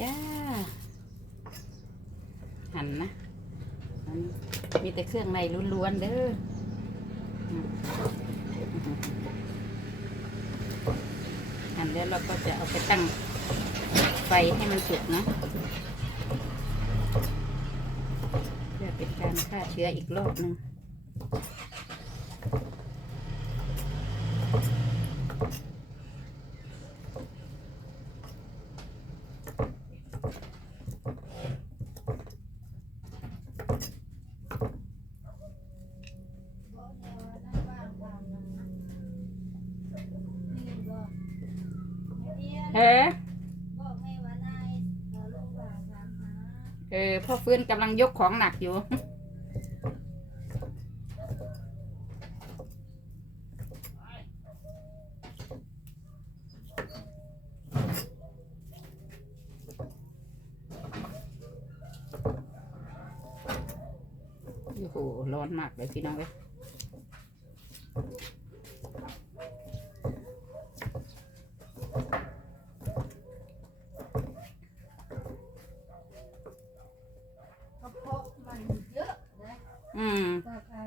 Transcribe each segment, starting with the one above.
จ้า หันนะอันมีแต่เครื่องในล้วนๆเด้อหันแล้วเราก็จะเอาไปตั้งไฟให้มันสุกนะเพื่อเป็นการฆ่าเชื้ออีกรอบหนึ่ง เฮ้เออพ่อฟื้นกำลังยกของหนักอยู่ โอ้โหร้อนมากเลยพี่น้องเว้ย กระเพาะมันเยอะนะ อืม ก็อ่า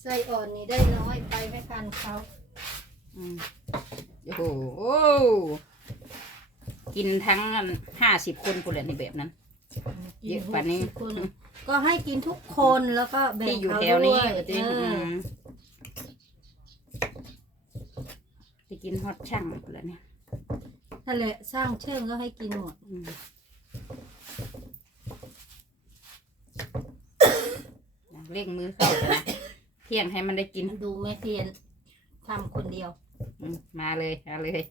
ไส้อ่อนนี่ได้น้อยไปไม่ทันเขา อืม โอ้โหโอ้กินทั้งห้าสิบคนกูเลยในแบบนั้น เยอะกว่านี้กิหสิบคนก็ให้กินทุกคนแล้วก็แบ่งที่อยู่เขาแถวนี้ด้วยก็จริงเอออมไปกินฮอตช่างกูแล้วเนี่ยนั่นแหละสร้างเชื่องก็ให้กินหมดอืมเร่งมือเข้าเลยนะเที่ยงให้มันได้กินดูแม่เพียน ทำคนเดียวอืมมาเลยมาเลย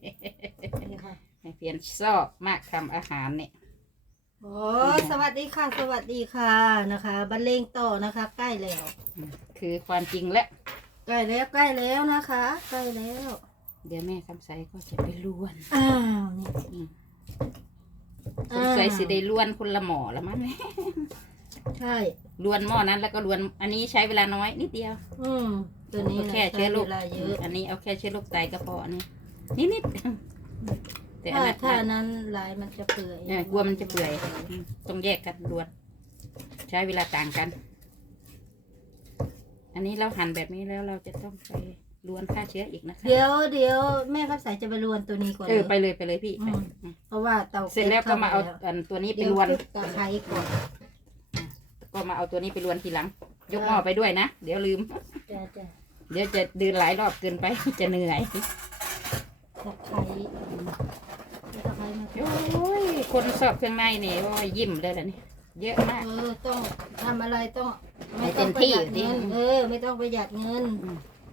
นี่ค่ะให้เพียนชอบมากทำอาหารเนี่ย โอ้สวัสดีค่ะ สวัสดีค่ะนะคะบรรเลงต่อนะคะ ใกล้แล้วอืมคือความจริงแล้วใกล้แล้วใกล้แล้วนะคะ ใกล้แล้ว เดี๋ยวแม่คำใสก็จะไปล้วนอ้าวนี่อืมสงสัยสิได้ล้วนคนละหมอละมั้งใช่ล้วนหม้อนั้นแล้วก็ล้วนอันนี้ใช้เวลาน้อยนิดเดียว อืม ตัวนี้เอาแค่เชื้อโรคใช้เวลาเยอะอันนี้เอาแค่เชื้อโรคไตกระเพาะอันนี้นิดนิดๆแต่อันถ้านั้นถ้านั้นลายมันจะเปื่อยเออกลัวมันจะเปื่อยอืมต้องแยกกันล้วนใช้เวลาต่างกัน อันนี้เราหั่นแบบนี้แล้วเราจะต้องไปล้วนฆ่าเชื้ออีกนะคะเดี๋ยวเดี๋ยวแม่ข้าวสายจะไปรวนตัวนี้ก่อนเออเลยไปเลยไปเลยพี่ไปอืมอืมเพราะว่าเตาเสร็จแล้วก็มาเอาอันตัวนี้ไปเดี๋ยวล้วนคลุกตะไคร้ก่อนก็มาเอาตัวนี้ไปล้วนทีหลัง ยกหม้อไปด้วยนะ เดี๋ยวลืมจะจะ เดี๋ยวจะเดินหลายรอบเกินไปจะเหนื่อยตะไคร้ตะไคร้มาโอ้ยคนสอบเครื่องในนี่โอ้ยยิ้มเลยล่ะนี่เยอะมาก เออต้องทำอะไรต้องให้ไม่เต็ต้องมประที่หยัดดิเงินเออ ไม่ต้องประหยัดเงิน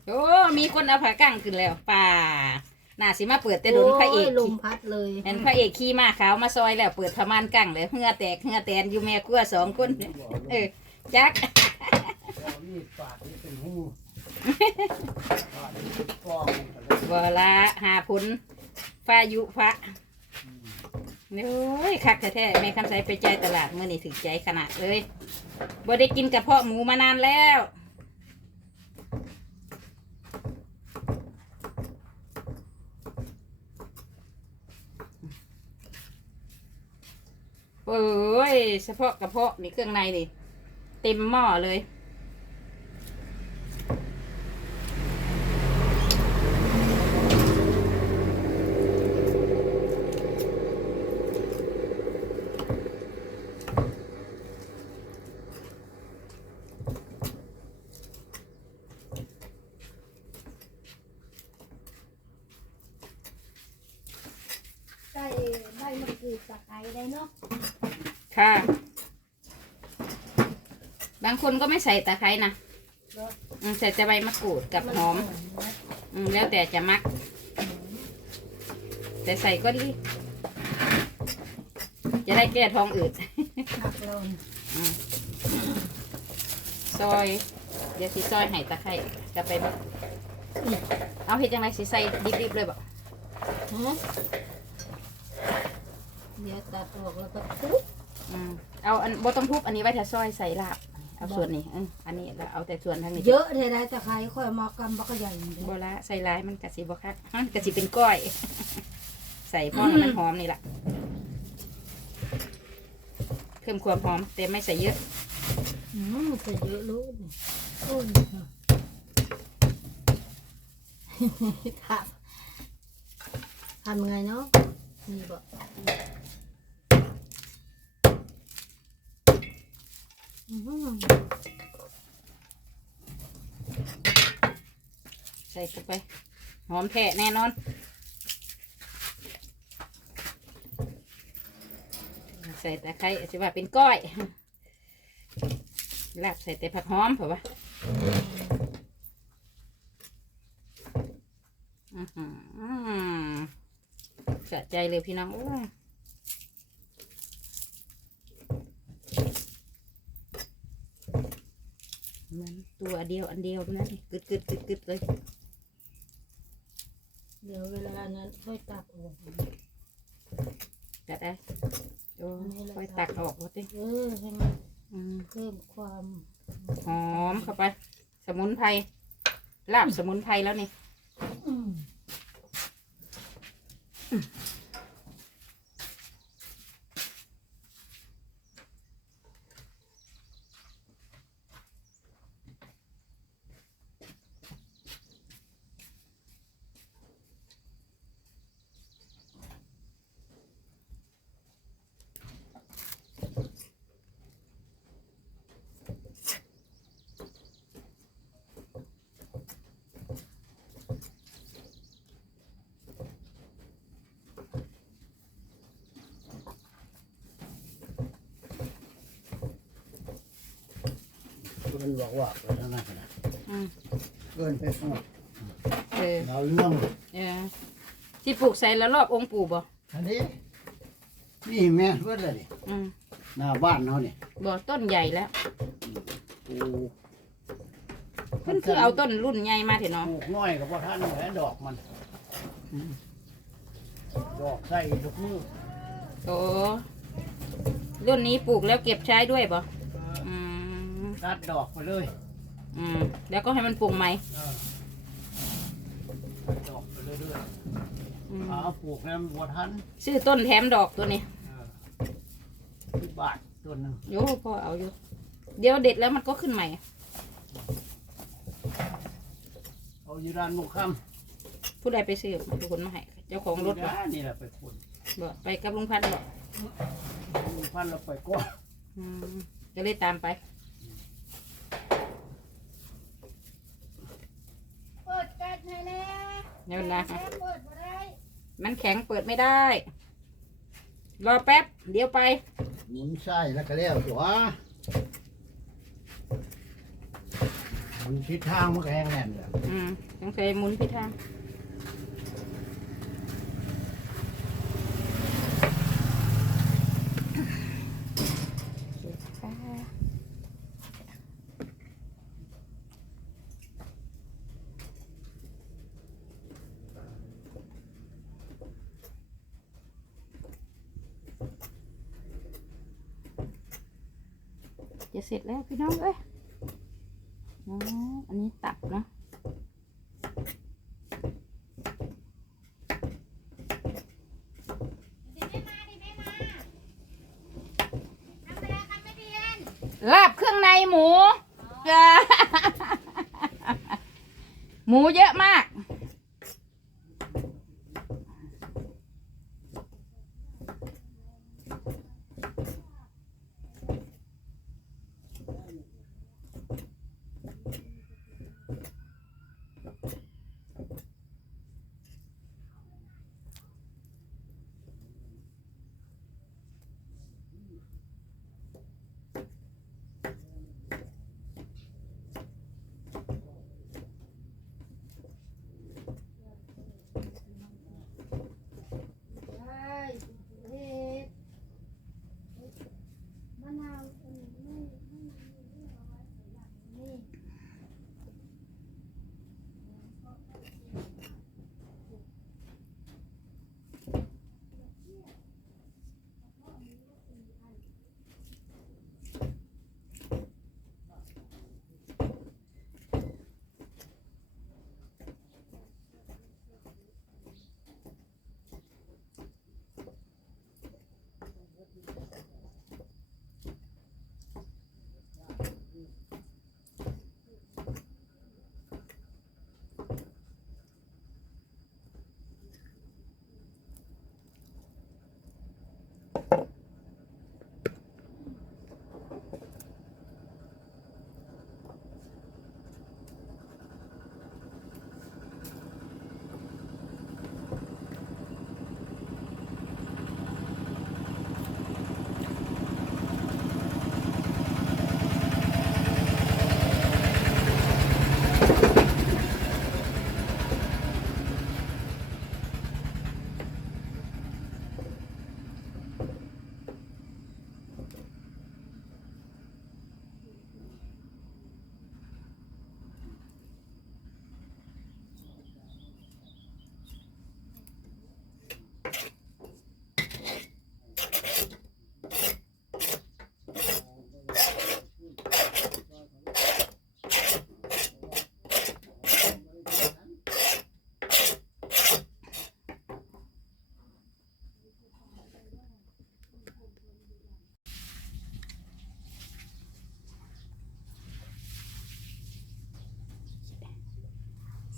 โอ้มีคนเอาผากั้งขึ้นแล้วป่าน่าสิมาเปิดแต่โดนพระเอกโยลมพัดเลยเห็นพระเอกขี่ม้าขาวมาซอยแล้วเปิดพม่านกั้งเลยเหงือแตกเหงือแตนอยู่แม่กลัวสองคนเออจัก นี่ปาดนี่เป็นหูปาดนี่เป็นฟองกันเลยเวลาหาผลฟ้ายุพระโอ้ยคักแท้ๆแม่คำใสไปใจตลาดเมื่อนี่ถึงใจขนาดเลยบ่ได้กินกระเพาะหมูมานานแล้วโอ้ยเฉพาะกระเพาะนี่เครื่องในนี่เต็มหม้อเลย ใส่ใบ มะกรูดตะไคร้ได้เนาะค่ะ บางคนก็ไม่ใส่ตะไคร้นะเนอะอืมใส่แต่ใบมะกรูดกับหอมนะอืมแล้วแต่จะมัก แต่ใส่ก็ดีจะได้แก้ท้องอืดผักเราอืมซอย เดี๋ยวสิซอยให้ตะไคร้กับใบมะกรูดเอาเห็ดจังไรสิใส่ดิบๆเลยบ่ฮะ เดี๋ยวตัดออกแล้วก็ทุบอืมเอาอันบ่ต้องทุบอันนี้ไว้ถ้าซอยใส่ลาบ เอาส่วนนี้อืมอันนี้แล้วเอาแต่ส่วนทางนี้เยอะเลยนะตะไคร้ค่อยมากำบักใหญ่เลยโบละใส่ลายมันกะสิบ่คักมันกะสิเป็นก้อย ใส่พ่อให้มันหอมนี่แหละเพิ่มความหอมแต่ไม่ใส่เยอะอืมใส่เยอะลูกนี่โอ้ยครับทำยังไงเนาะนี่บอกอืม ใส่เข้าไป หอมแท้แน่นอนใส่ตะไคร้สิว่าเป็นก้อยลาบใส่แต่ผักหอมเผอวะอื้อหือสะใจเลยพี่น้องโอ้ยเหมัน ตัวเดียวอันเดียวนะกึดกึดกึดกึดเลยเดี๋ยวเวลานั้นค่อยตักออกจัดได้โอ้ค่อยตักออกว่าติเออให้มันอืมเพิ่มความหอมเข้าไป สมุนไพรลาบสมุนไพรแล้วนี่ มเพื่อนบอกว่าไปทางนั้นนะอืมเพื่อนไปพูดเออเราเรื่องเออที่ปลูกใส่แล้วรอบองค์ปู่บ่อันนี้นี่แม่เพื่อนเลยนี่อืมหน้าบ้านเขานี่บ่ต้นใหญ่แล้วปลูกเพิ่นคือเอาต้นรุ่นใหญ่มาเถอะปเนาะลูกน้อยกับพ่อท่านแหละดอกมันดอกใส่ทุกมือโอ้รุ่นนี้ปลูกแล้วเก็บใช้ด้วยบ่อื มตัดดอกไปเลยอืมแล้วก็ให้มันปลูกใหม่เออตัดดอกไปเรื่อยอืมๆเอาปลูกแล้วบัวทันซื้อต้นแถมดอกตัวนี้เออสิบบาทตัวหนึ่งโย่พ่อเอาอยู่ เดี๋ยวเด็ดแล้วมันก็ขึ้นใหม่ เอาอยู่ด้านมุกคผู้ใดไปซื้อมาทุกคนมาให้เจ้าของำรถบ่นี่แหละไปขุดบ่ไปกับลุงพันธุ์บ่ลุงพันเราไปก้อนอืมก็เลยตามไป เปิดกัดให้แล้ว เดี๋ยวนะเปิดบ่ได้มันแข็งเปิดไม่ได้ รอแป๊บ เดี๋ยวไปหมุนไส้แล้วก็แล้วตัวหมุนทิศทางมันก็แห้งแน่นเลยอืมต้องเคยหมุนพิทาง จะเสร็จแล้วพี่น้องเอ้ยอ๋ออันนี้ตับเนาะลาบเครื่องในหมู หมูเยอะมาก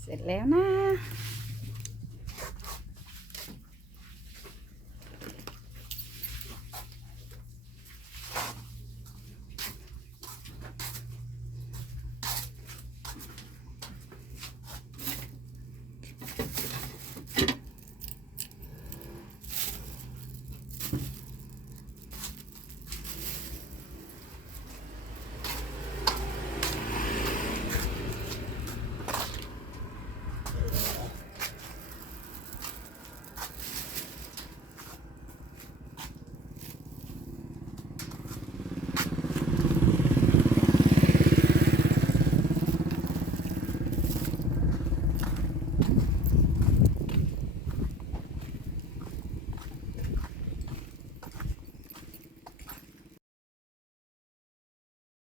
เสร็จแล้วนะ